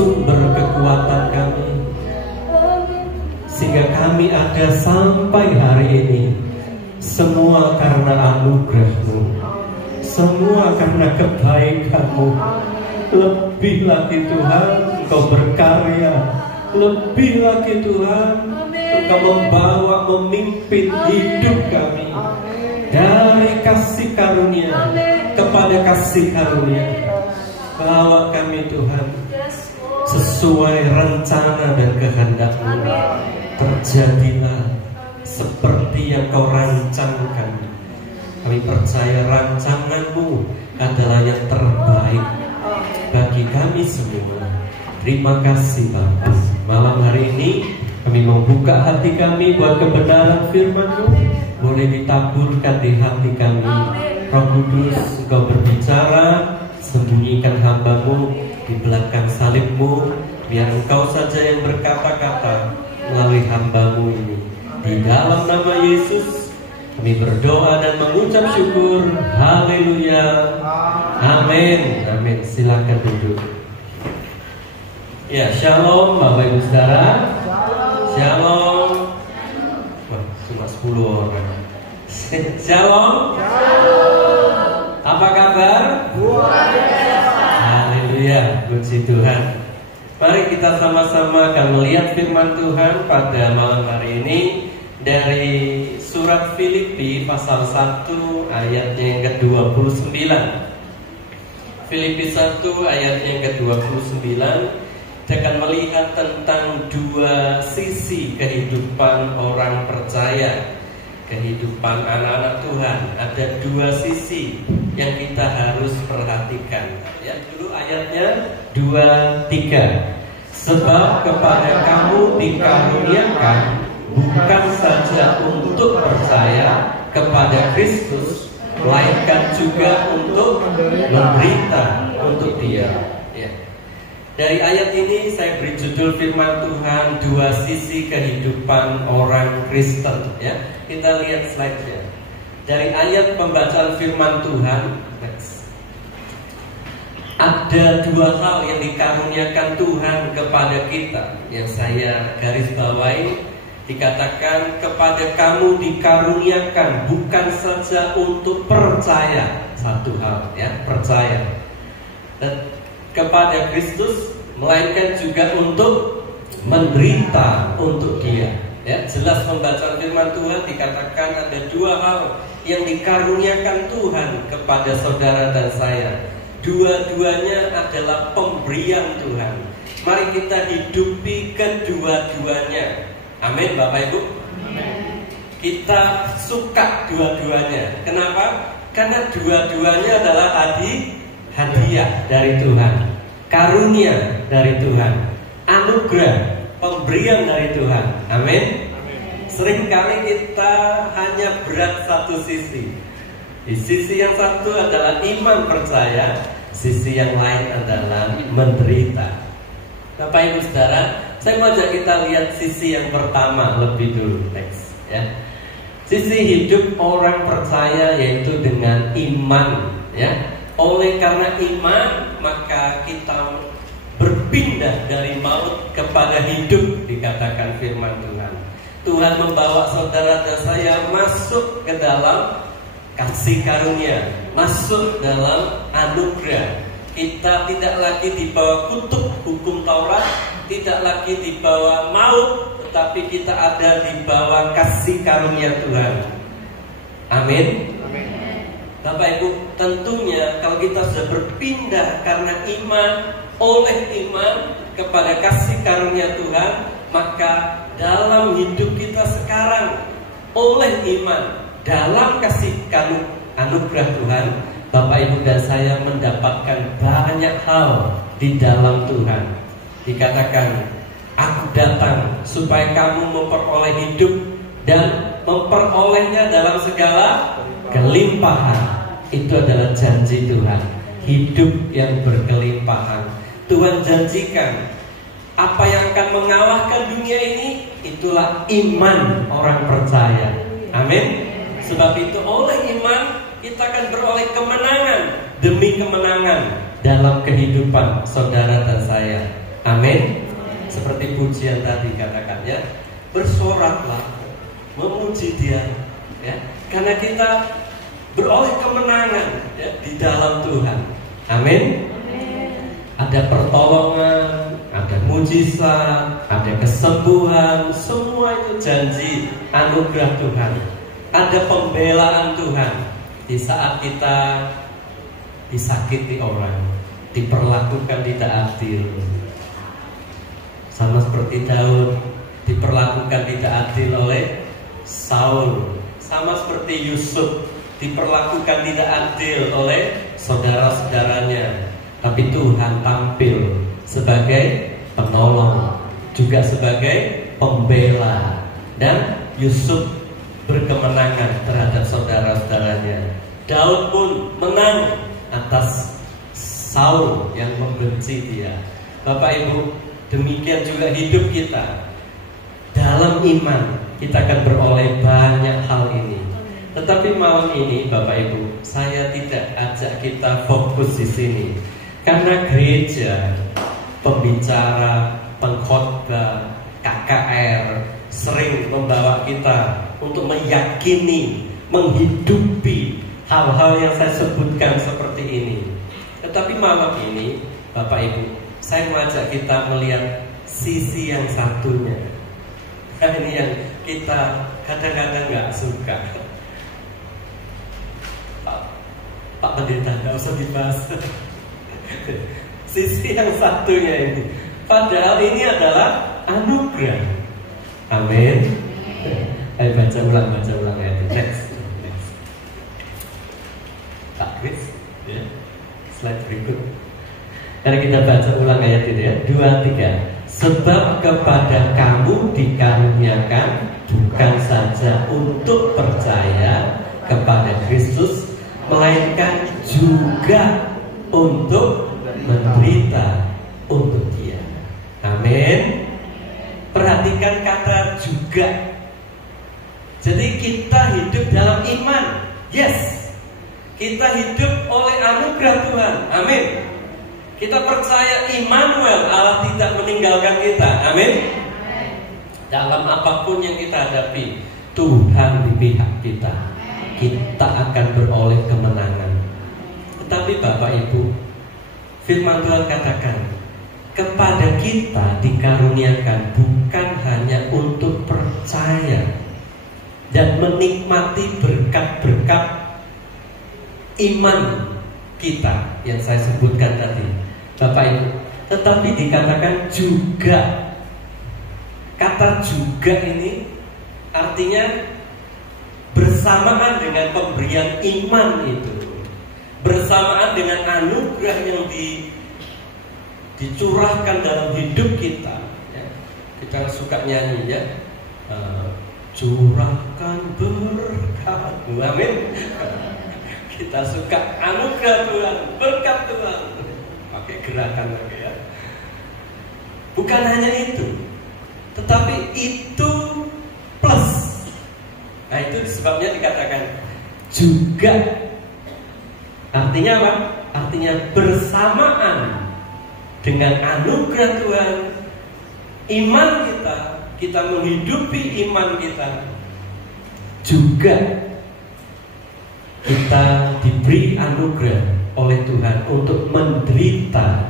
sumber kekuatan kami, sehingga kami ada sampai hari ini. Semua karena anugerah-Mu, semua karena kebaikan-Mu. Lebih lagi Tuhan, Engkau berkarya. Lebih lagi Tuhan, Engkau membawa, memimpin hidup kami dari kasih karunia kepada kasih karunia. Bawa kami Tuhan sesuai rencana dan kehendak-Mu. Terjadilah seperti yang Kau rancangkan. Kami percaya rancangan-Mu adalah yang terbaik bagi kami semua. Terima kasih Bapa. Malam hari ini kami membuka hati kami buat kebenaran firman-Mu. Boleh ditaburkan di hati kami. Roh Kudus, Engkau berbicara. Sembunyikan hamba-Mu di belakang salib-Mu. Biar Engkau saja yang berkata-kata melalui hamba-Mu ini. Di dalam nama Yesus kami berdoa dan mengucap syukur. Haleluya. Amin. Amin. Silakan duduk. Ya, shalom Bapak Ibu Saudara. Shalom. Wah, cuma 10 orang. Shalom. Apa kabar? Haleluya. Puji Tuhan. Mari kita sama-sama akan melihat firman Tuhan pada malam hari ini dari surat Filipi pasal 1 ayatnya yang ke-29. Filipi 1 ayatnya yang ke-29. Kita akan melihat tentang dua sisi kehidupan orang percaya, kehidupan anak-anak Tuhan. Ada dua sisi yang kita harus perhatikan. Ya, dulu ayatnya 2-3. Sebab kepada kamu dikaruniakan bukan saja untuk percaya kepada Kristus, melainkan juga untuk menderita untuk Dia. Ya. Dari ayat ini saya beri judul firman Tuhan, dua sisi kehidupan orang Kristen. Ya, kita lihat slide-nya. Dari ayat pembacaan firman Tuhan, ada dua hal yang dikaruniakan Tuhan kepada kita. Yang saya garis bawahi, dikatakan kepada kamu dikaruniakan bukan saja untuk percaya. Satu hal, ya, percaya. Dan kepada Kristus, melainkan juga untuk menderita untuk Dia. Ya, jelas pembacaan firman Tuhan dikatakan ada dua hal yang dikaruniakan Tuhan kepada saudara dan saya. Dua-duanya adalah pemberian Tuhan. Mari kita hidupi kedua-duanya. Amin Bapak Ibu. Amin. Kita suka dua-duanya. Kenapa? Karena dua-duanya adalah hadiah dari Tuhan, karunia dari Tuhan, anugerah, pemberian dari Tuhan. Amin. Seringkali kita hanya berat satu sisi. Di sisi yang satu adalah iman percaya, sisi yang lain adalah menderita. Bapak Ibu Saudara, saya mau ajak kita lihat sisi yang pertama lebih dulu, teks, ya. Sisi hidup orang percaya yaitu dengan iman, ya. Oleh karena iman, maka kita berpindah dari maut kepada hidup, dikatakan firman Tuhan. Tuhan membawa saudara dan saya masuk ke dalam kasih karunia, masuk dalam anugerah. Kita tidak lagi di bawah kutuk hukum Taurat, tidak lagi di bawah maut, tetapi kita ada di bawah kasih karunia Tuhan. Amin. Bapak Ibu, tentunya kalau kita sudah berpindah karena iman, oleh iman kepada kasih karunia Tuhan, maka dalam hidup kita sekarang oleh iman dalam kasih anugerah Tuhan, Bapak Ibu dan saya mendapatkan banyak hal di dalam Tuhan. Dikatakan, aku datang supaya kamu memperoleh hidup dan memperolehnya dalam segala kelimpahan. Itu adalah janji Tuhan, hidup yang berkelimpahan. Tuhan janjikan apa yang akan mengalahkan dunia ini, itulah iman orang percaya. Amin. Sebab itu oleh iman kita akan beroleh kemenangan demi kemenangan dalam kehidupan saudara dan saya. Amin. Seperti pujian tadi katakannya, bersoraklah, memuji Dia, ya, karena kita beroleh kemenangan, ya, di dalam Tuhan. Amin. Ada pertolongan, ada mujizat, ada kesembuhan, semua itu janji anugerah Tuhan. Ada pembelaan Tuhan di saat kita disakiti orang, diperlakukan tidak adil. Sama seperti Daud diperlakukan tidak adil oleh Saul. Sama seperti Yusuf diperlakukan tidak adil oleh saudara-saudaranya. Tapi Tuhan tampil sebagai penolong, juga sebagai pembela. Dan Yusuf berkemenangan terhadap saudara-saudaranya. Daud pun menang atas Saul yang membenci dia. Bapak Ibu, demikian juga hidup kita. Dalam iman kita akan beroleh banyak hal ini. Tetapi malam ini Bapak Ibu, saya tidak ajak kita fokus di sini. Karena gereja, pembicara, pengkhotbah, KKR sering membawa kita untuk meyakini, menghidupi hal-hal yang saya sebutkan seperti ini. Tetapi malam ini Bapak Ibu, saya mengajak kita melihat sisi yang satunya. Nah, ini yang kita kadang-kadang nggak suka. Pak Pendeta, nggak usah dibahas. Sisi yang satunya ini, padahal ini adalah anugerah. Amin. Ayo baca ulang ayat itu. Next. Pak Chris, ya. Slide berikut. Mari kita baca ulang ayat itu ya. 2, 3. Sebab kepada kamu dikaruniakan bukan saja untuk percaya kepada Kristus, melainkan juga untuk menderita untuk Dia. Amin. Perhatikan kata juga. Jadi kita hidup dalam iman. Yes. Kita hidup oleh anugerah Tuhan. Amin. Kita percaya Immanuel, Allah tidak meninggalkan kita. Amin. Dalam apapun yang kita hadapi, Tuhan di pihak kita. Kita akan beroleh kemenangan. Tetapi Bapak Ibu, firman Tuhan katakan, kepada kita dikaruniakan bukan hanya untuk percaya dan menikmati berkat-berkat iman kita yang saya sebutkan tadi, Bapak Ibu, tetapi dikatakan juga. Kata juga ini artinya bersamaan dengan pemberian iman itu, bersamaan dengan anugerah yang dicurahkan dalam hidup kita, ya. Kita suka nyanyi, ya, curahkan berkat-Mu. Amin. Kita suka anugerah Tuhan, berkat Tuhan. Pakai gerakan lagi, ya. Bukan hanya itu, tetapi itu plus. Nah, itu sebabnya dikatakan juga. Artinya apa? Artinya bersamaan dengan anugerah Tuhan, iman kita menghidupi iman kita, juga kita diberi anugerah oleh Tuhan untuk menderita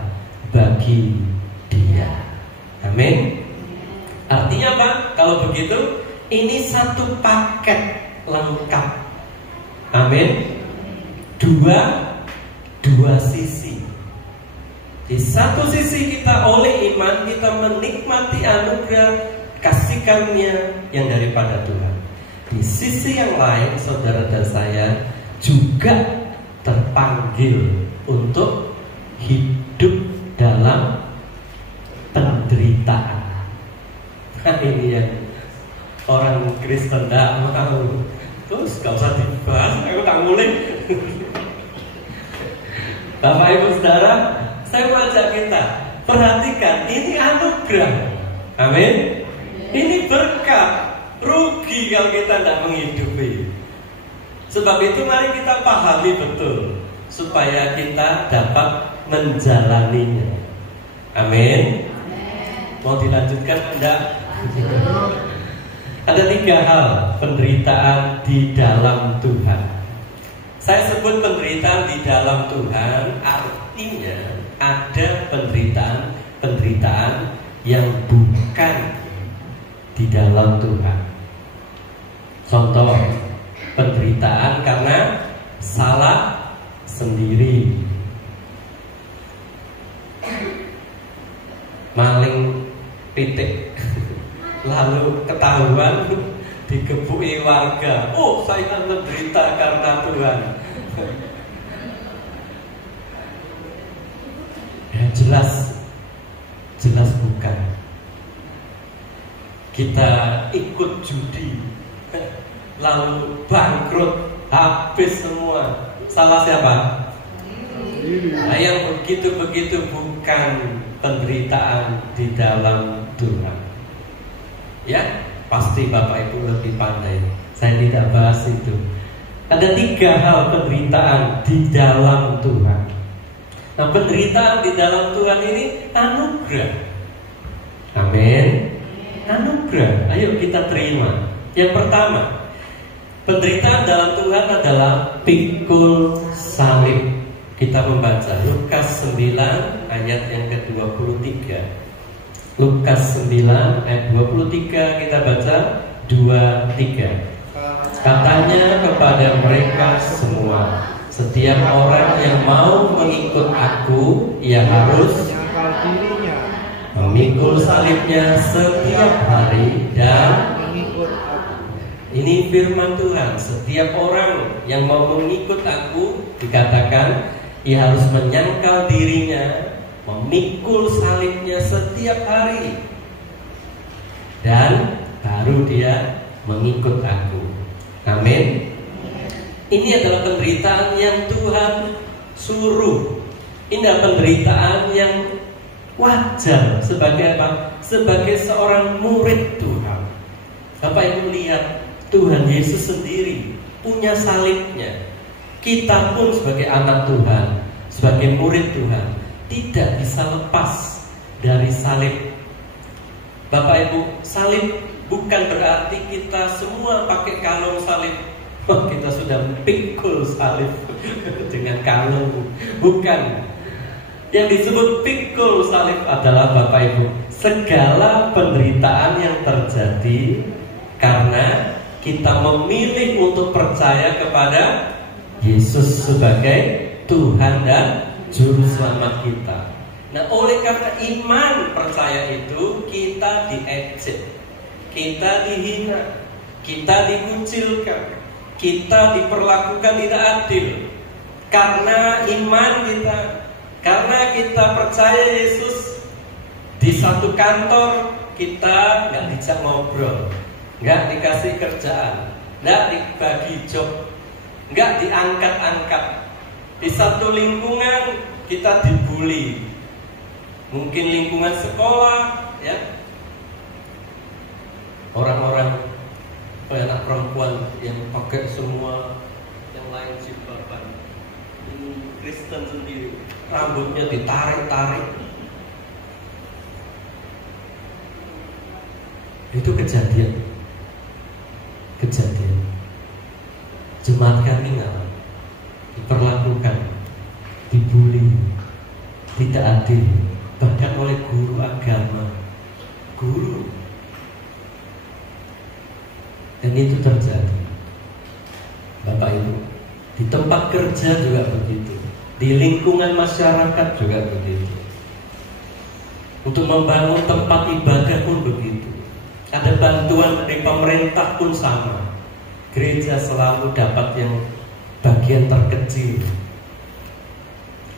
bagi Dia. Amin. Artinya apa? Kalau begitu, ini satu paket lengkap. Amin. Dua sisi. Di satu sisi kita oleh iman, kita menikmati anugerah kasih karunia yang daripada Tuhan. Di sisi yang lain, saudara dan saya juga terpanggil untuk hidup dalam penderitaan. Nah, ini yang orang Kristen tidak mau. Terus gak usah dibahas, aku tak ngulik. Bapak Ibu Saudara, saya mengajak kita perhatikan, ini anugerah. Amin. Ini berkat. Rugi kalau kita tidak menghidupi. Sebab itu mari kita pahami betul, supaya kita dapat menjalaninya. Amin. Mau dilanjutkan enggak? Ada 3 hal penderitaan di dalam Tuhan. Saya sebut penderitaan di dalam Tuhan, artinya ada penderitaan yang bukan di dalam Tuhan. Contoh, penderitaan karena salah sendiri, maling pitik, lalu ketahuan digebuki warga. Oh, saya menderita karena Tuhan. Ya, jelas bukan. Kita ikut judi, lalu bangkrut, habis semua. Salah siapa? Nah, yang begitu-begitu bukan penderitaan di dalam Tuhan. Ya, pasti Bapak Ibu lebih pandai. Saya tidak bahas itu. Ada 3 hal penderitaan di dalam Tuhan. Nah, penderitaan di dalam Tuhan ini anugerah. Amin. Anugerah. Ayo kita terima. Yang pertama, penderitaan dalam Tuhan adalah pikul salib. Kita membaca Lukas 9 ayat yang ke-23. Lukas 9 ayat 23, kita baca 2-3. Katanya kepada mereka semua, setiap orang yang mau mengikut aku, ia harus memikul salibnya setiap hari dan mengikut aku. Ini firman Tuhan. Setiap orang yang mau mengikut aku, dikatakan ia harus menyangkal dirinya, memikul salibnya setiap hari, dan baru dia mengikut aku. Amin. Ini adalah penderitaan yang Tuhan suruh. Ini adalah penderitaan yang wajar. Sebagai apa? Sebagai seorang murid Tuhan. Bapak Ibu lihat, Tuhan Yesus sendiri punya salibnya. Kita pun sebagai anak Tuhan, sebagai murid Tuhan, tidak bisa lepas dari salib. Bapak Ibu, salib bukan berarti kita semua pakai kalung salib. Wah, kita sudah pikul salib dengan kalung. Bukan. Yang disebut pikul salib adalah, Bapak Ibu, segala penderitaan yang terjadi karena kita memilih untuk percaya kepada Yesus sebagai Tuhan dan Juru Selamat kita. Nah, oleh karena iman percaya itu, kita diejek, kita dihina, kita dikucilkan, kita diperlakukan tidak adil karena iman kita. Karena kita percaya Yesus, di satu kantor kita nggak dijak ngobrol, nggak dikasih kerjaan, nggak dibagi job, nggak diangkat-angkat. Di satu lingkungan kita dibully, mungkin lingkungan sekolah, ya, orang-orang anak perempuan yang pakai semua, yang lain jilbaban, ini Kristen sendiri, rambutnya ditarik-tarik. Itu kejadian. Jemaat kami ngalami, diperlakukan, dibully, tidak adil, bahkan oleh guru agama, guru. Dan itu terjadi, Bapak Ibu. Di tempat kerja juga begitu, di lingkungan masyarakat juga begitu. Untuk membangun tempat ibadah pun begitu. Ada bantuan dari pemerintah pun sama. Gereja selalu dapat yang bagian terkecil,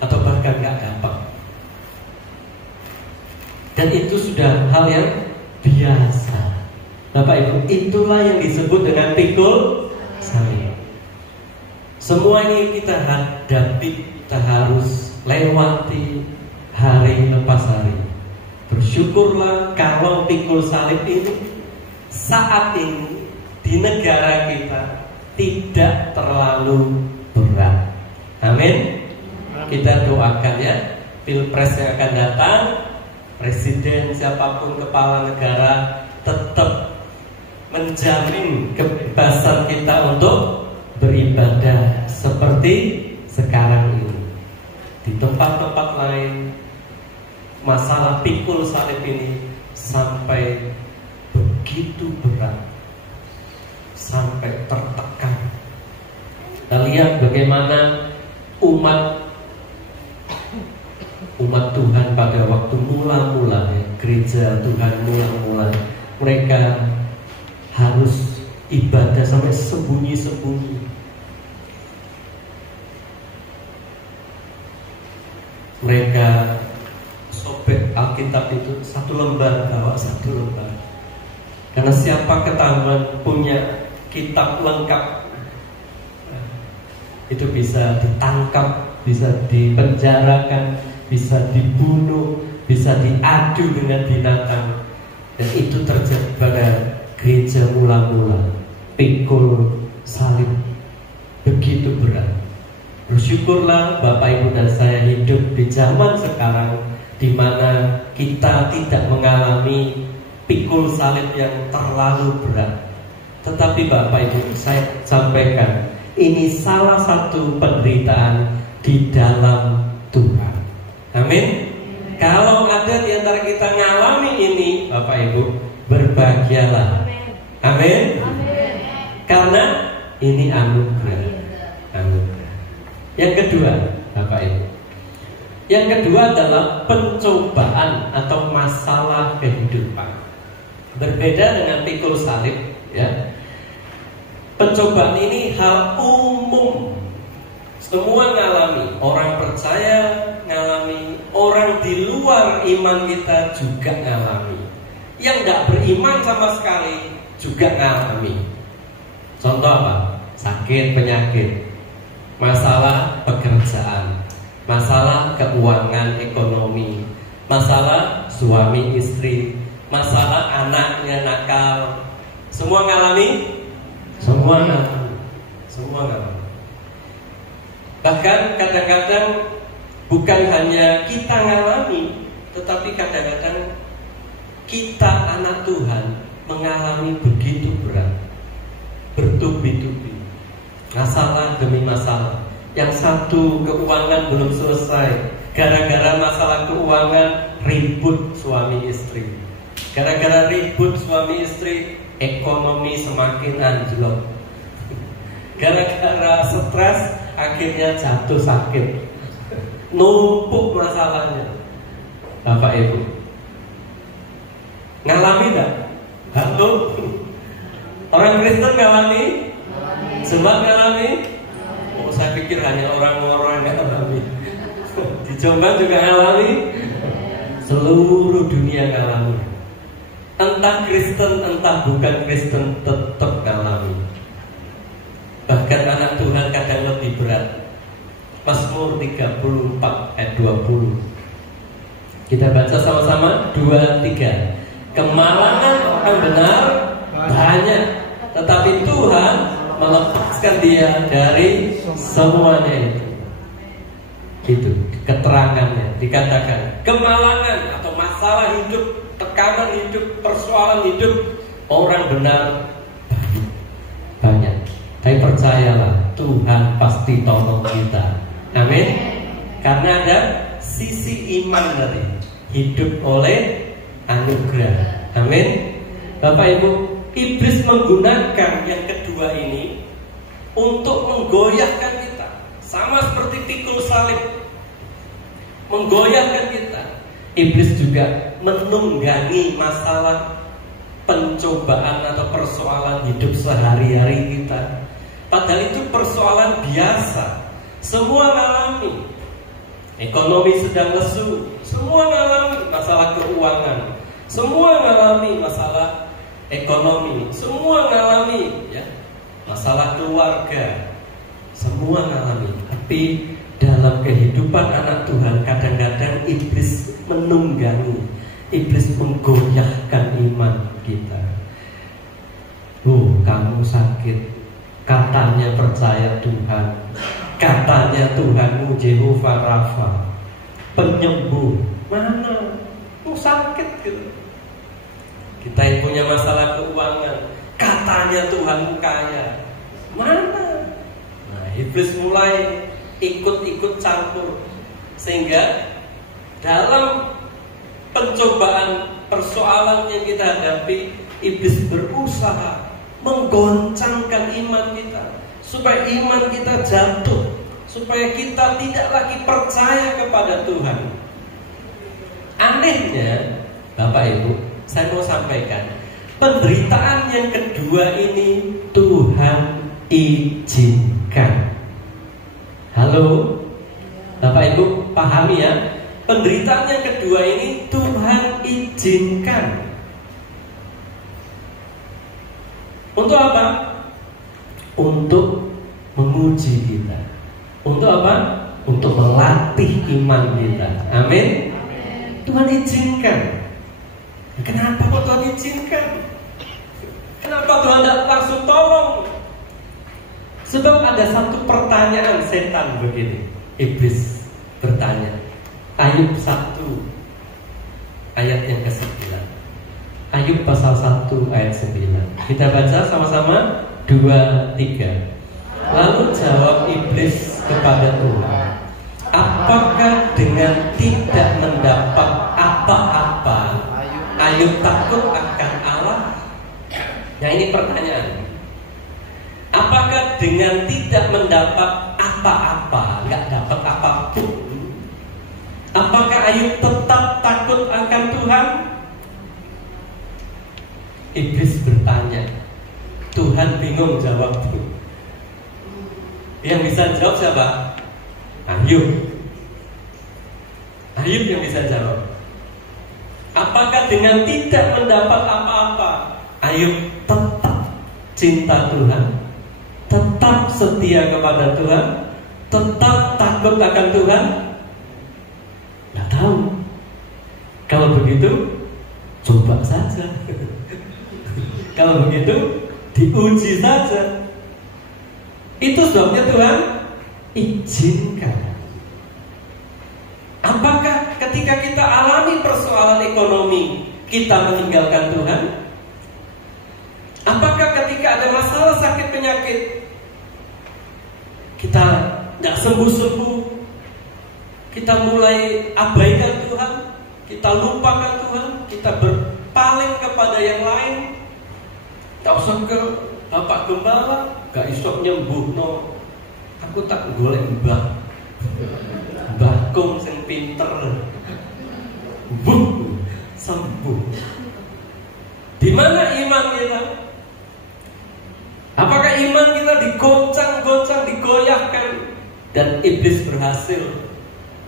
atau bahkan nggak dapat. Dan itu sudah hal yang biasa. Bapak Ibu, itulah yang disebut dengan pikul salib. Semua ini kita hadapi, kita harus lewati hari lepas hari. Bersyukurlah kalau pikul salib ini saat ini di negara kita tidak terlalu berat. Amin. Kita doakan ya, Pilpres yang akan datang, presiden, siapapun kepala negara tetap menjamin kebebasan kita untuk beribadah seperti sekarang ini. Di tempat-tempat lain masalah pikul salib ini sampai begitu berat, sampai tertekan. Kita lihat bagaimana umat Tuhan pada waktu mula-mula, gereja Tuhan mula-mula, mereka harus ibadah sampai sembunyi-sembunyi. Mereka sobek Alkitab itu satu lembar bawa satu lembar, karena siapa ketahuan punya kitab lengkap itu bisa ditangkap, bisa dipenjarakan, bisa dibunuh, bisa diadu dengan binatang. Dan itu terjadi pada gereja mula-mula. Pikul salib begitu berat. Bersyukurlah Bapak Ibu dan saya hidup di zaman sekarang di mana kita tidak mengalami pikul salib yang terlalu berat. Tetapi Bapak Ibu, saya sampaikan, ini salah satu penderitaan di dalam Tuhan. Amin. Kalau ada di antara kita ngalami ini, Bapak Ibu, berbahagialah. Amin. Karena ini anugerah. Anugerah. Yang kedua, Bapak Ibu, yang kedua adalah pencobaan atau masalah kehidupan. Berbeda dengan pikul salib, ya. Pencobaan ini hal umum. Semua ngalami, orang percaya ngalami, orang di luar iman kita juga ngalami. Yang gak beriman sama sekali juga ngalami. Contoh apa? Sakit, penyakit, masalah pekerjaan, masalah keuangan ekonomi, masalah suami istri, masalah anaknya nakal. Semua ngalami? Semua ngalami. Semua ngalami. Bahkan kadang-kadang bukan hanya kita ngalami, tetapi kadang-kadang kita anak Tuhan mengalami begitu berat, bertubi-tubi, masalah demi masalah. Yang satu keuangan belum selesai, gara-gara masalah keuangan ribut suami istri. Gara-gara ribut suami istri, ekonomi semakin anjlok. Gara-gara stres, akhirnya jatuh sakit, numpuk masalahnya. Bapak Ibu ngalami tak? Halo, orang Kristen ngalami? Semua ngalami? Oh, saya pikir hanya orang-orang yang ngalami. Di Jombang juga ngalami? Seluruh dunia ngalami. Entah Kristen, entah bukan Kristen, tetap ngalami. Bahkan anak Tuhan kadang lebih berat. Mazmur 34 ayat 20. Kita baca sama-sama 2-3. Kemalangan orang benar banyak, tetapi Tuhan melepaskan dia dari semuanya itu. Itu keterangannya. Dikatakan kemalangan atau masalah hidup, tekanan hidup, persoalan hidup, orang benar banyak. Tapi percayalah, Tuhan pasti tolong kita. Amin. Karena ada sisi iman tadi, hidup oleh anugerah. Amin. Bapak Ibu, iblis menggunakan yang kedua ini untuk menggoyahkan kita, sama seperti pikul salib, menggoyahkan kita. Iblis juga menunggangi masalah pencobaan atau persoalan hidup sehari-hari kita. Padahal itu persoalan biasa. Semua ngalami. Ekonomi sedang lesu, semua ngalami masalah keuangan, semua ngalami masalah ekonomi, semua ngalami ya masalah keluarga, semua ngalami. Tapi dalam kehidupan anak Tuhan kadang-kadang iblis menunggangi, iblis menggoyahkan iman kita. Kamu sakit, katanya percaya Tuhan, katanya Tuhanmu Jehovah Rafa, penyembuh. Mana? Sakit punya masalah keuangan. Katanya Tuhan kaya. Mana? Nah, iblis mulai ikut-ikut campur. Sehingga dalam pencobaan persoalan yang kita hadapi, iblis berusaha menggoncangkan iman kita, supaya iman kita jatuh, supaya kita tidak lagi percaya kepada Tuhan. Anehnya, Bapak Ibu, saya mau sampaikan, penderitaan yang kedua ini Tuhan izinkan. Halo, Bapak Ibu pahami ya? Penderitaan yang kedua ini Tuhan izinkan. Untuk apa? Untuk menguji kita. Untuk apa? Untuk melatih iman kita. Amin. Tuhan izinkan. Kenapa kok Tuhan izinkan? Kenapa Tuhan tidak langsung tolong? Sebab ada satu pertanyaan setan begini. Iblis bertanya. Ayub 1 ayat yang ke-9. Ayub pasal 1 ayat 9. Kita baca sama-sama 2, 3. Lalu jawab iblis kepada Tuhan, apakah dengan tidak mendapat apa-apa Ayub takut akan Allah? Nah, ini pertanyaan. Apakah dengan tidak mendapat apa-apa, nggak dapat apapun, apakah Ayub tetap takut akan Tuhan? Iblis bertanya. Tuhan bingung jawab. Yang bisa jawab siapa? Ayub. Ayub yang bisa jawab. Apakah dengan tidak mendapat apa-apa Ayub tetap cinta Tuhan, tetap setia kepada Tuhan, tetap takut akan Tuhan? Nggak tahu. Kalau begitu, coba saja. Kalau begitu, diuji saja. Itu sebabnya Tuhan izinkan. Apakah ketika kita alami persoalan ekonomi, kita meninggalkan Tuhan? Apakah ketika ada masalah sakit penyakit, kita tidak sembuh-sembuh, kita mulai abaikan Tuhan, kita lupakan Tuhan, kita berpaling kepada yang lain? Tak usah ke Bapak Gembala, gak iso nyembuh no. Aku tak golek mbah kong sing pinter, sembuh. Di mana iman kita? Apakah iman kita digoncang-goncang, digoyahkan, dan iblis berhasil?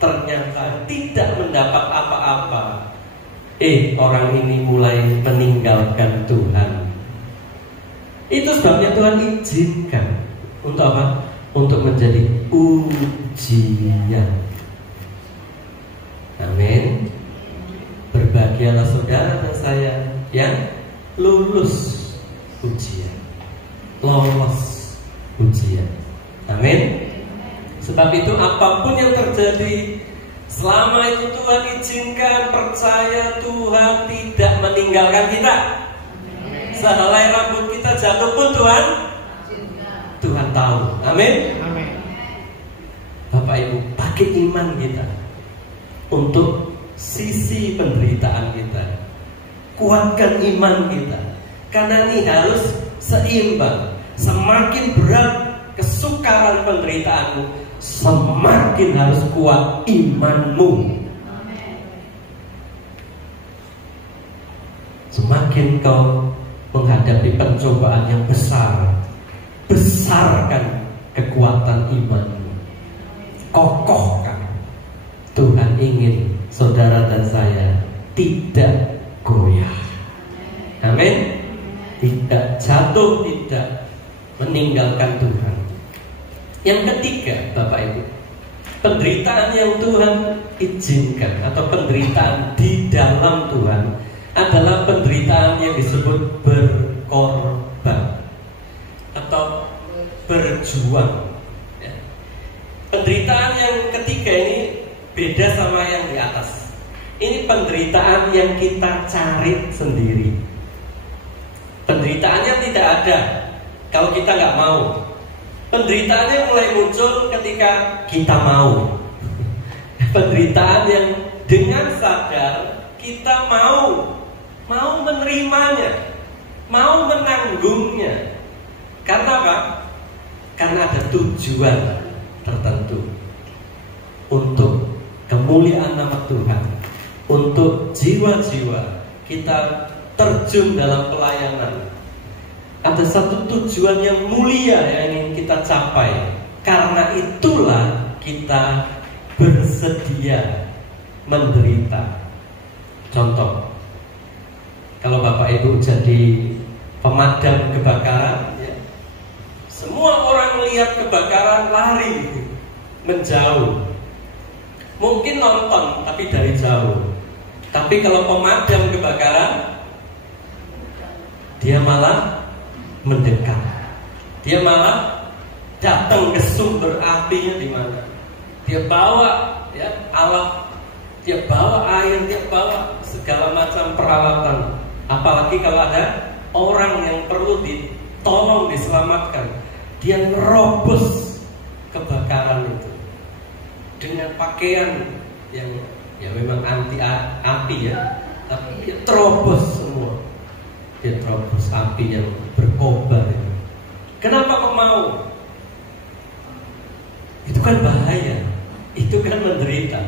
Ternyata tidak mendapat apa-apa. Orang ini mulai meninggalkan Tuhan. Itu sebabnya Tuhan izinkan. Untuk apa? Untuk menjadi ujian. Amin. Berbahagialah saudara dan saya yang lulus ujian, lolos ujian. Amin. Sebab itu apapun yang terjadi, selama itu Tuhan izinkan, percaya Tuhan tidak meninggalkan kita. Sehelai rambut kita jatuh pun Tuhan tahu. Amin. Bapak Ibu, pakai iman kita untuk sisi penderitaan kita. Kuatkan iman kita, karena ini harus seimbang. Semakin berat kesukaran penderitaanmu, semakin harus kuat imanmu. Semakin kau menghadapi pencobaan yang besar, besarkan kekuatan imanmu, kokohkan. Tuhan ingin saudara dan saya tidak goyah. Amin. Tidak jatuh, tidak meninggalkan Tuhan. Yang ketiga, Bapak Ibu, penderitaan yang Tuhan izinkan atau penderitaan di dalam Tuhan adalah penderitaan yang disebut berkorban atau berjuang. Penderitaan yang ketiga ini beda sama yang di atas. Ini penderitaan yang kita cari sendiri. Penderitaannya tidak ada kalau kita nggak mau. Penderitaannya mulai muncul ketika kita mau. Penderitaan yang dengan sadar kita mau menerimanya, mau menanggungnya. Karena apa? Karena ada tujuan tertentu untuk kemuliaan nama Tuhan, untuk jiwa-jiwa kita terjun dalam pelayanan. Ada satu tujuan yang mulia yang ingin kita capai. Karena itulah kita bersedia menderita. Contoh, kalau Bapak Ibu jadi pemadam kebakaran, ya, semua orang lihat kebakaran lari menjauh. Mungkin nonton tapi dari jauh. Tapi kalau pemadam kebakaran, dia malah mendekat. Dia malah datang ke sumber apinya di mana. Dia bawa ya alat, dia bawa air, dia bawa segala macam peralatan. Apalagi kalau ada orang yang perlu ditolong, diselamatkan, dia nerobos kebakaran itu dengan pakaian yang ya memang anti api ya, tapi dia terobos semua. Dia terobos api yang berkobar itu. Kenapa kok mau? Itu kan bahaya, itu kan menderita.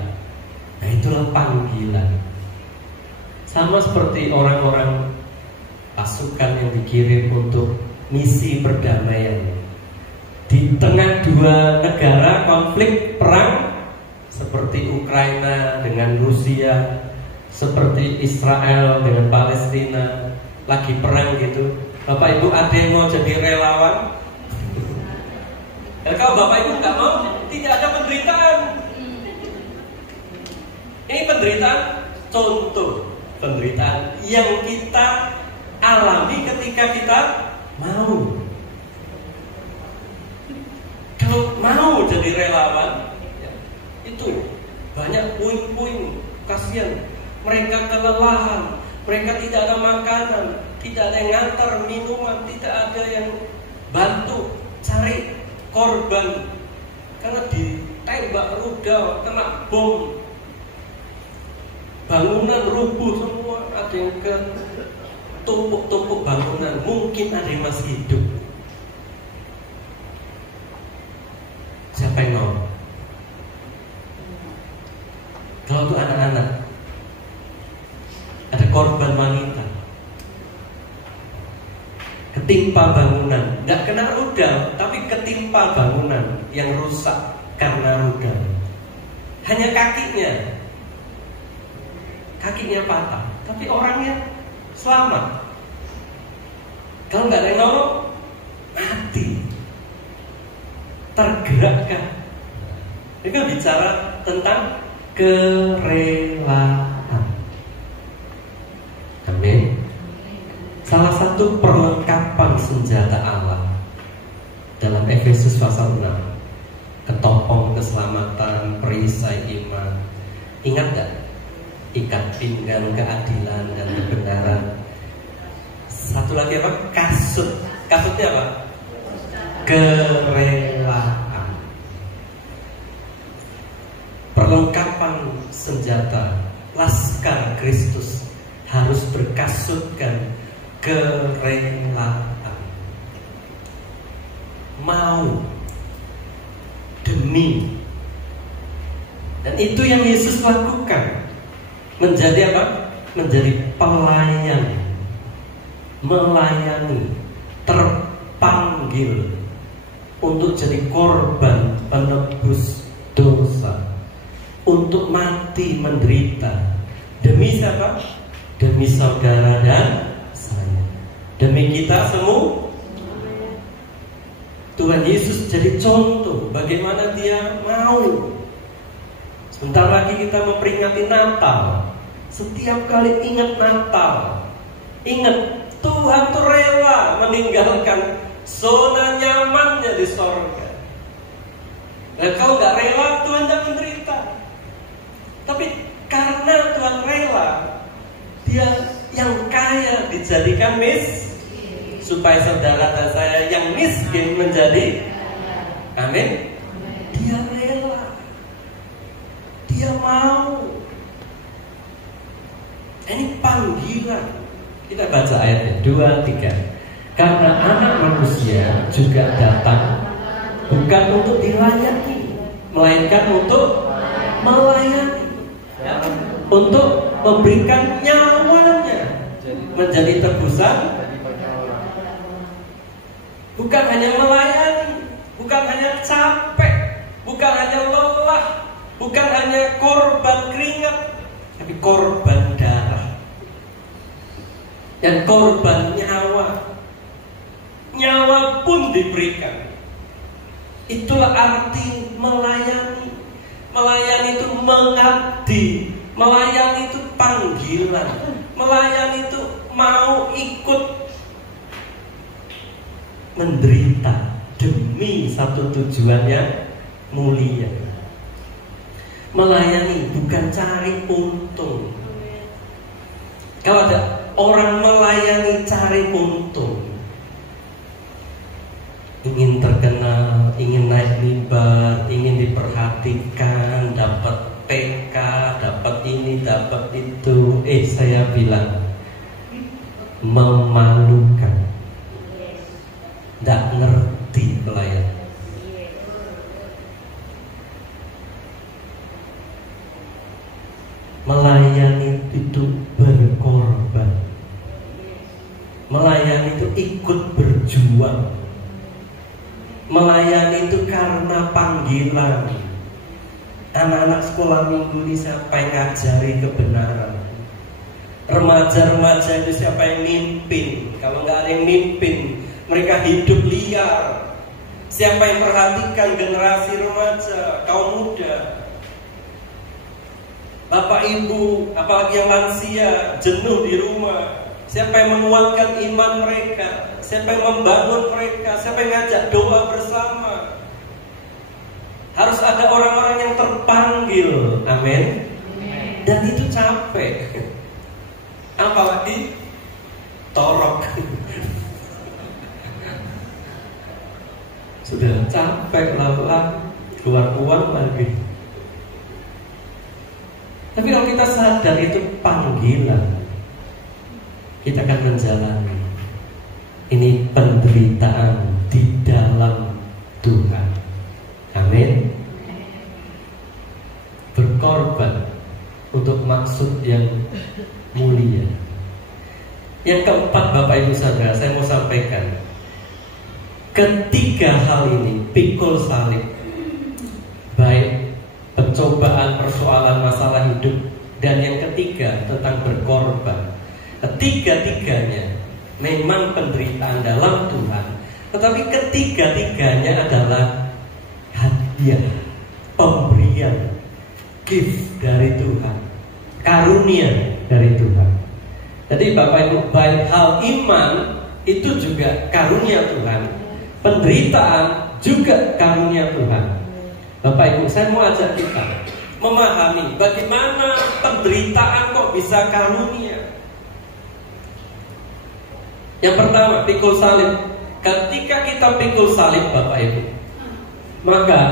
Nah itulah panggilan. Sama seperti orang-orang pasukan yang dikirim untuk misi perdamaian di tengah dua negara konflik perang, seperti Ukraina dengan Rusia, seperti Israel dengan Palestina, lagi perang gitu. Bapak Ibu ada yang mau jadi relawan? Dan kalau Bapak Ibu nggak mau, tidak ada penderitaan. Ini penderitaan, contoh penderitaan yang kita alami ketika kita mau. Kalau mau jadi relawan, ya, itu banyak puing-puing, kasihan. Mereka kelelahan, mereka tidak ada makanan, tidak ada yang ngantar minuman, tidak ada yang bantu cari korban karena ditembak rudal, kena bom, bangunan rubuh semua, ada yang ke tumpuk-tumpuk bangunan, mungkin ada yang masih hidup. Siapa yang mau? Kalau untuk anak-anak, ada korban wanita ketimpa bangunan, nggak kena rudal, tapi ketimpa bangunan yang rusak karena rudal. Hanya kakinya patah, tapi orangnya selamat. Kalau nggak ada yang nolong, mati. Tergerakkan. Ini kan bicara tentang kerelaan. Amin. Salah satu perlengkapan senjata Allah dalam Efesus pasal 6, ketopong keselamatan, perisai iman. Ingat gak? Ikat pinggang keadilan dan kebenaran. Satu lagi apa? Kasut. Kasutnya apa? Kerelaan. Perlengkapan senjata Laskar Kristus harus berkasutkan kerelaan. Mau, demi. Dan itu yang Yesus lakukan. Menjadi apa? Menjadi pelayan, melayani, terpanggil untuk jadi korban penebus dosa, untuk mati menderita. Demi siapa? Demi saudara dan saya, demi kita semua. Tuhan Yesus jadi contoh bagaimana dia mau. Sebentar lagi kita memperingati Natal. Setiap kali ingat Natal, ingat Tuhan tuh rela meninggalkan zona nyamannya di sorga. Dan kalau gak rela, Tuhan jangan menderita. Tapi karena Tuhan rela, dia yang kaya dijadikan miskin, supaya saudara dan saya yang miskin menjadi, amin. Dia rela, dia mau. Ini panggilan. Kita baca ayatnya 2-3. Karena anak manusia juga datang bukan untuk dilayani, melainkan untuk melayani, untuk memberikan nyawanya menjadi tebusan. Bukan hanya melayani, bukan hanya capek, bukan hanya lelah, bukan hanya korban keringat, tapi korban darah dan korban nyawa. Nyawa pun diberikan. Itulah arti melayani. Melayani itu mengabdi. Melayani itu panggilan. Melayani itu mau ikut menderita demi satu tujuan yang mulia. Melayani bukan cari untung. Kalau ada orang melayani cari untung, ingin terkenal, ingin naik mimbar, ingin diperhatikan, dapat PK, dapat ini, dapat itu, saya bilang memalukan. Tidak ngerti pelayan. Melayani itu berkorban. Melayani itu ikut berjuang. Melayani itu karena panggilan. Anak-anak sekolah minggu ini siapa yang ngajari kebenaran? Remaja-remaja itu siapa yang mimpin? Kalau nggak ada yang mimpin, mereka hidup liar. Siapa yang perhatikan generasi remaja, kaum muda? Bapak ibu, apalagi yang lansia, jenuh di rumah. Siapa yang menguatkan iman mereka? Siapa yang membangun mereka? Siapa yang ngajak doa bersama? Harus ada orang-orang yang terpanggil, amin. Dan itu capek. Apalagi torok. Sudah capek, lelah, keluar uang lagi. Tapi kalau kita sadar itu panggilan, kita akan menjalani. Ini penderitaan di dalam Tuhan. Amin. Berkorban untuk maksud yang mulia. Yang keempat, Bapak Ibu Saudara, saya mau sampaikan. Ketiga hal ini, pikul salib, baik pencobaan, persoalan, masalah hidup, dan yang ketiga tentang berkorban. Ketiga-tiganya memang penderitaan dalam Tuhan, tetapi ketiga-tiganya adalah hadiah, pemberian, gift dari Tuhan, karunia dari Tuhan. Jadi Bapak Ibu, baik hal iman itu juga karunia Tuhan, penderitaan juga karunia Tuhan. Bapak Ibu, saya mau ajak kita memahami bagaimana penderitaan kok bisa karunia. Yang pertama, pikul salib. Ketika kita pikul salib, Bapak Ibu, maka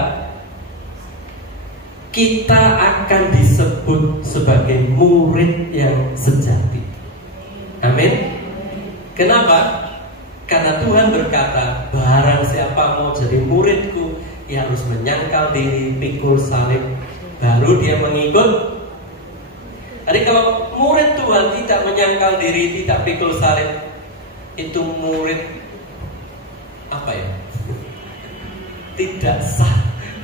kita akan disebut sebagai murid yang sejati. Amin. Kenapa? Karena Tuhan berkata, barang siapa mau jadi muridku, ia harus menyangkal diri, pikul salib, baru dia mengikut. Jadi kalau murid Tuhan tidak menyangkal diri, tidak pikul salib, itu murid apa ya? Tidak sah.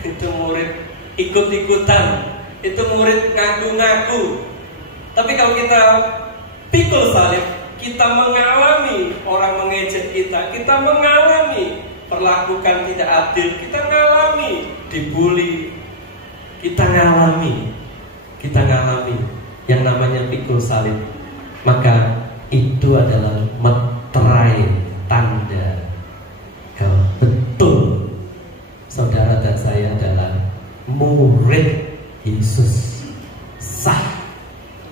Itu murid ikut-ikutan, itu murid ngaku-ngaku. Tapi kalau kita pikul salib, kita mengalami orang mengejek kita, kita mengalami perlakukan tidak adil, kita ngalami dibully, kita ngalami yang namanya pikul salib. Maka itu adalah meterai tanda kalau betul saudara dan saya adalah murid Yesus sah.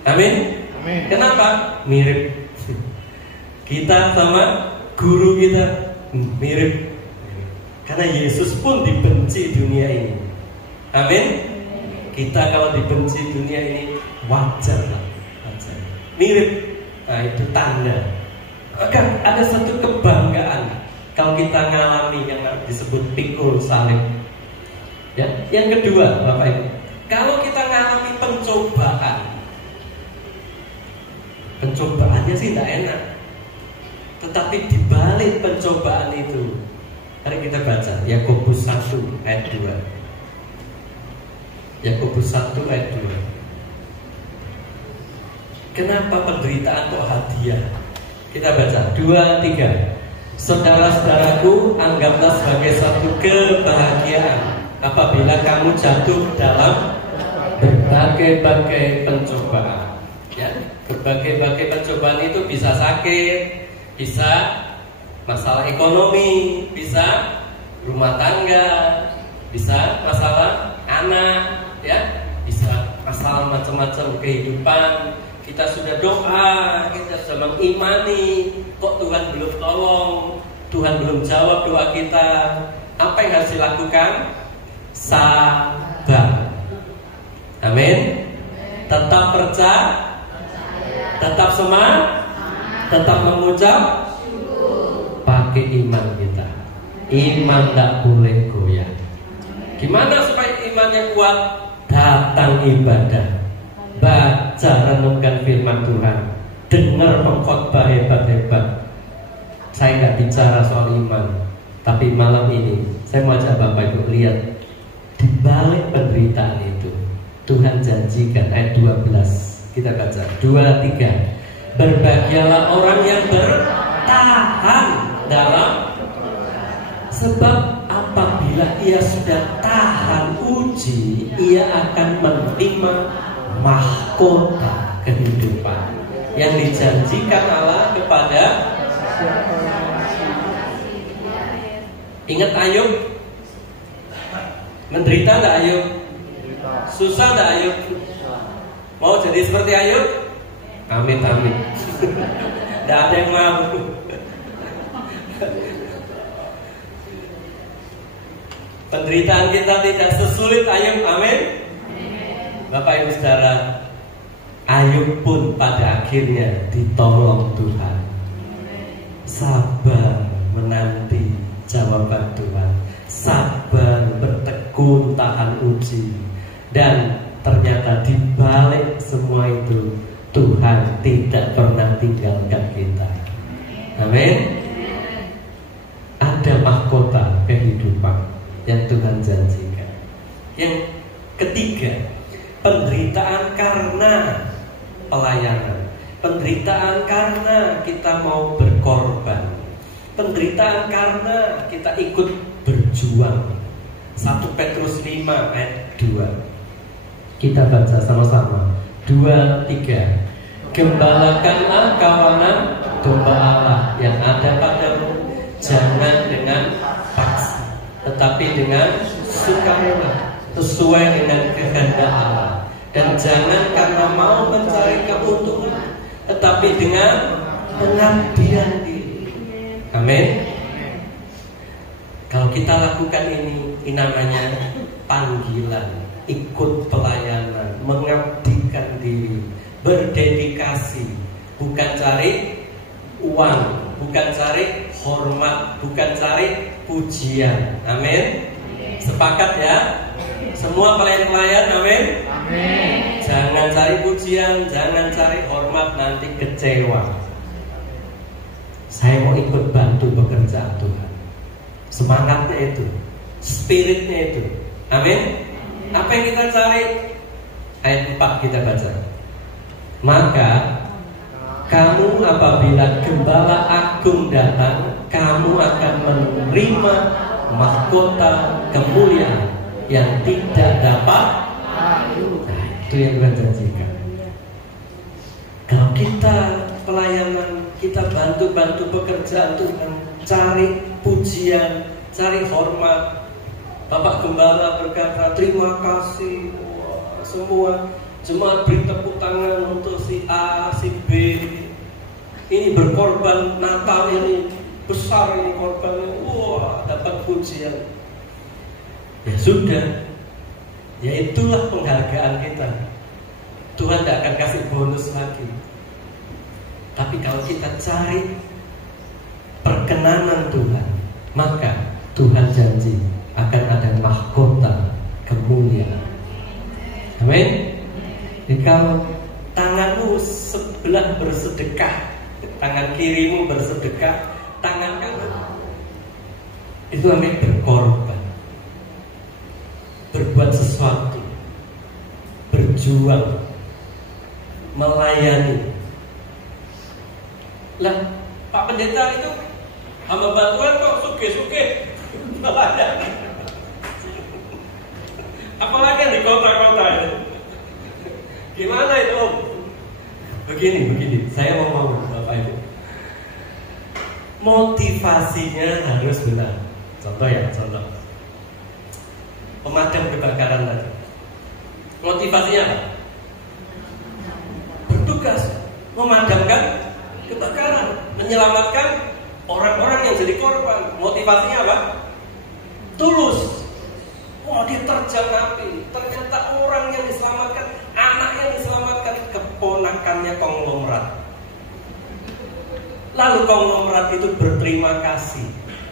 Amin. Amin. Kenapa? Mirip kita sama Guru kita mirip. Karena Yesus pun dibenci dunia ini. Amin. Kita kalau dibenci dunia ini wajar lah, wajar. Mirip. Nah itu tanda. Maka ada satu kebanggaan kalau kita ngalami yang disebut pikul salib. Ya. Yang kedua, Bapak Ibu, kalau kita ngalami pencobaannya sih tidak enak. Tetapi dibalik pencobaan itu, mari kita baca Yakobus 1 ayat 2. Yakobus 1 ayat 2. Kenapa penderitaan kok hadiah? Kita baca 2, 3. Saudara-saudaraku, anggaplah sebagai satu kebahagiaan apabila kamu jatuh dalam berbagai-bagai pencobaan. Ya, berbagai-bagai pencobaan itu bisa sakit, bisa masalah ekonomi, bisa rumah tangga, bisa masalah anak, ya, bisa masalah macam-macam kehidupan. Kita sudah doa, kita sudah mengimani, kok Tuhan belum tolong, Tuhan belum jawab doa kita. Apa yang harus dilakukan? Sabar. Amin. Tetap percaya, tetap semangat, tetap mengucap pakai iman kita. Iman tak boleh goyah. Gimana supaya imannya kuat? Datang ibadah, baca renungkan firman Tuhan, dengar pengkhotbah hebat-hebat. Saya nggak bicara soal iman, tapi malam ini saya mau ajak Bapak Ibu lihat di balik penderitaan itu Tuhan janjikan ayat 12. Kita baca 2, 3. Berbahagialah orang yang bertahan dalam, sebab apabila ia sudah tahan uji, ia akan menerima mahkota kehidupan yang dijanjikan Allah kepada. Ingat Ayub? Menderita enggak Ayub? Susah enggak Ayub? Mau jadi seperti Ayub? Amin, amin. Tidak ada yang mau. Penderitaan kita tidak sesulit Ayub, amin. Bapak Ibu Saudara, Ayub pun pada akhirnya ditolong Tuhan. Sabar menanti jawaban Tuhan, sabar bertekun tahan uji, dan ternyata di balik semua itu Tuhan tidak pernah tinggalkan kita. Amin. Ada mahkota kehidupan yang Tuhan janjikan. Yang ketiga, penderitaan karena pelayanan, penderitaan karena kita mau berkorban, penderitaan karena kita ikut berjuang. 1 Petrus 5 ayat 2. Kita baca sama-sama. 2, 3. Gembalakanlah kawanan domba Allah yang ada padamu, jangan dengan paksa, tetapi dengan sukarela, sesuai dengan kehendak Allah. Dan jangan karena mau mencari keuntungan, tetapi dengan pengabdian diri. Amin. Kalau kita lakukan ini namanya panggilan, ikut pelayanan, mengabdikan diri, berdedikasi, bukan cari uang, bukan cari hormat, bukan cari pujian. Amin. Sepakat ya? Semua pelayan-pelayan, amin. Amin. Jangan cari pujian, jangan cari hormat, nanti kecewa. Saya mau ikut bantu pekerjaan Tuhan. Semangatnya itu, spiritnya itu. Amin. Apa yang kita cari? Ayat 4 kita baca. Maka kamu apabila gembala agung datang, kamu akan menerima mahkota kemuliaan yang tidak dapat. Nah, itu yang Tuhan janjikan. Kalau kita pelayanan, kita bantu-bantu pekerjaan Tuhan, cari pujian, cari hormat. Bapak Gembala berkata, terima kasih. Wah, semua jemaat beri tepuk tangan untuk si A, si B. Ini berkorban Natal ini besar ini korbannya, wah dapat pujian. Ya sudah, ya itulah penghargaan kita. Tuhan tidak akan kasih bonus lagi. Tapi kalau kita cari perkenanan Tuhan, maka Tuhan janji akan ada mahkota kemuliaan. Amin. Jadi kalau tanganmu sebelah bersedekah, tangan kirimu bersedekah, tangan kanan itu namanya berkorban, berbuat sesuatu, berjuang, melayani. Lah, Pak Pendeta itu hamba bantuan kok suge-suge melayani. Apalagi yang di kota-kota itu. Gimana itu Om? Begini, saya mau ngomong Bapak Ibu. Motivasinya harus benar. Contoh. Pemadam kebakaran tadi. Motivasinya apa? Bertugas memadamkan kebakaran, menyelamatkan orang-orang yang jadi korban. Motivasinya apa? Tulus. Wah, dia terjang api. Ternyata orang yang diselamatkan, anak yang diselamatkan, keponakannya konglomerat. Lalu konglomerat itu berterima kasih.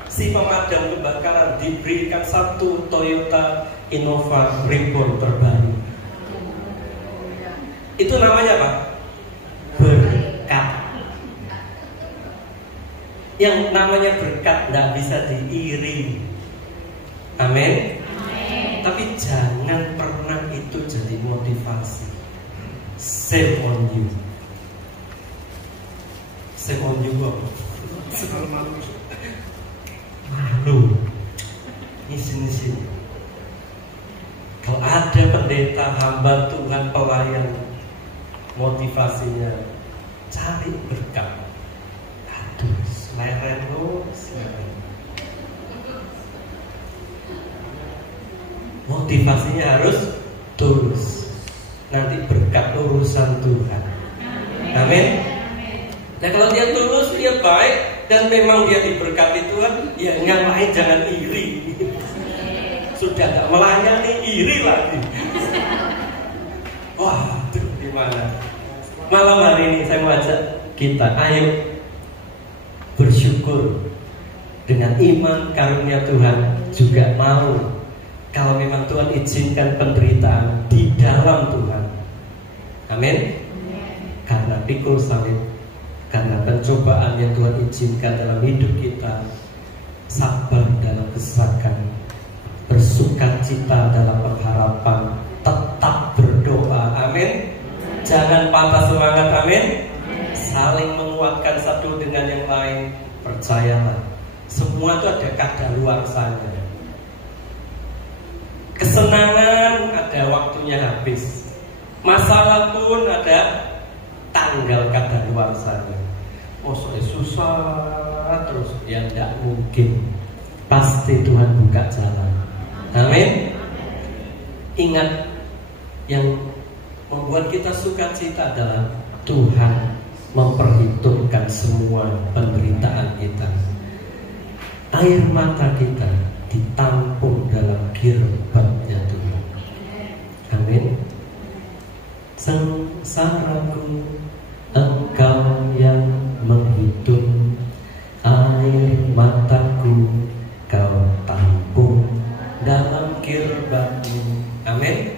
Si pemadam kebakaran diberikan satu Toyota Innova Reborn terbaru. Itu namanya apa? Berkat. Yang namanya berkat tidak bisa diiri. Amin. Tapi jangan pernah itu jadi motivasi. Save on you. Save on you kok. Malu. Isin. Kalau ada pendeta, hamba Tuhan, pelayan, motivasinya cari berkat. Aduh, seleren. Motivasinya harus tulus. Nanti berkat urusan Tuhan. Amin. Nah kalau dia tulus, dia baik, dan memang dia diberkati Tuhan, ya yang lain jangan iri. Sudah tak melayani, iri lagi. Wah, itu gimana? Malam hari ini saya mau ajak kita, ayo bersyukur dengan iman karunia Tuhan, juga mau kalau memang Tuhan izinkan penderitaan di dalam Tuhan. Amin. Karena pikul salib, karena pencobaan yang Tuhan izinkan dalam hidup kita, sabar dalam kesakan, bersukacita dalam pengharapan, tetap berdoa. Amin. Jangan patah semangat. Amin. Saling menguatkan satu dengan yang lain. Percayalah, semua itu ada kadaluarsanya. Kesenangan ada waktunya habis. Masalah pun ada tanggal kadaluarsanya. Soalnya susah terus, ya tidak mungkin. Pasti Tuhan buka jalan. Amin. Ingat, yang membuat kita sukacita adalah Tuhan memperhitungkan semua penderitaan kita. Air mata kita ditampung dalam kirbatnya Tuhan. Amin. Sengsaraku Engkau yang menghitung, air mataku Kau tampung dalam kirbat-Mu. Amin.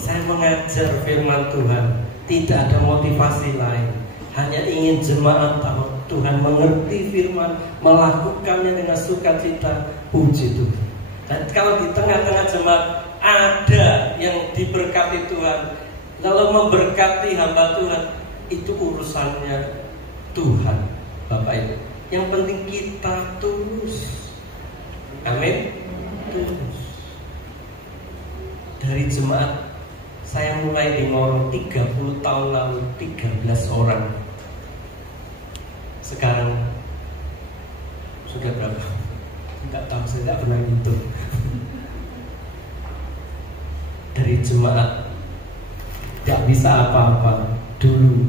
Saya mengajar firman Tuhan, tidak ada motivasi lain, hanya ingin jemaat tahu Tuhan mengerti firman, melakukannya dengan sukacita. Puji Tuhan. Dan kalau di tengah-tengah jemaat ada yang diberkati Tuhan, kalau memberkati hamba Tuhan, itu urusannya Tuhan, Bapak Ibu. Yang penting kita tulus. Amin. Tulus. Dari jemaat saya mulai di Ngoro 30 tahun lalu, 13 orang. Sekarang sudah berapa? Tidak tahu, saya tidak pernah hitung. Dari jemaat tidak bisa apa-apa dulu,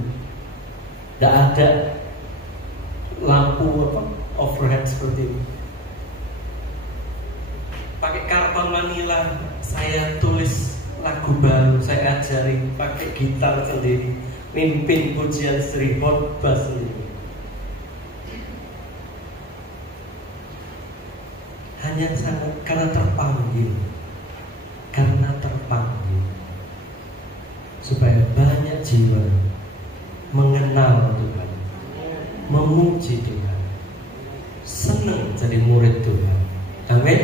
tidak ada lampu overhead seperti ini. Pakai karton manila, saya tulis lagu baru, saya ajari pakai gitar sendiri, mimpin pujian Sri khotbah sendiri. Hanya sangat karena terpanggil, supaya banyak jiwa mengenal Tuhan, memuji Tuhan, senang jadi murid Tuhan. Amin.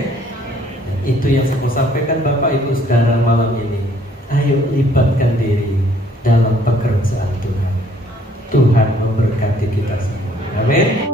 Itu yang saya mau sampaikan Bapak Ibu Saudara malam ini. Ayo libatkan diri dalam pekerjaan Tuhan. Tuhan memberkati kita semua. Amin.